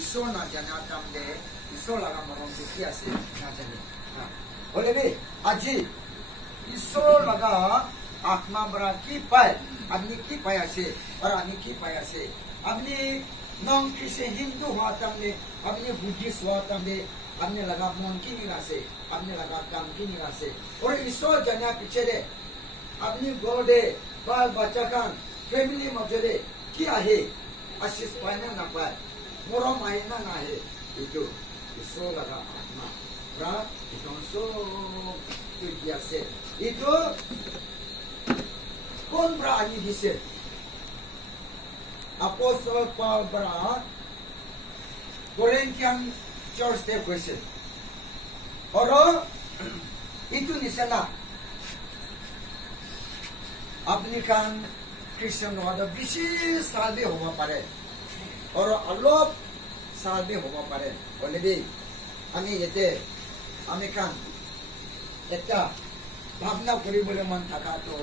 ঈশ্বৰ নাজানে তাৰমানে ঈশ্বৰ লগা মৰমটো কি আছে নাজানে হলে দেই আজি ঈশ্বৰ লগা আত্মা পৰা কি পায় আপনি কি পাই আছে আৰ আমি কি পাই আছে আপনি নন খ্ৰিস্টান হিন্দু হওয়া তাৰমানে আপনি বুদ্ধিষ্ট হওয়া তাৰমানে আপনি লগা মন কি নিয়ে আছে আপনি লগা কাম কি নিয়ে আছে और ঈশ্বর জানার পিছনে আপনি গড়ে বাল বাচ্চা কান ফ্যামিলি মধ্যে কি আহে আশিস পায় না পায় মরম আহে না আহে itu ঈশ্বর লগা আত্মা pra itong so কি আছে itu কোন pra ani দিছে Apostle Paul pra Corinthian church তে কৈছে और itu নিছানা আপনি কান খ্রিস্টান হওয়া বেশি সাল भी হব পাৰে और অলপ সাল भी হব পাৰে অলৰেডি আমি এতে আমি কান একটা ভাবনা কৰিবলৈ মন থাকাটো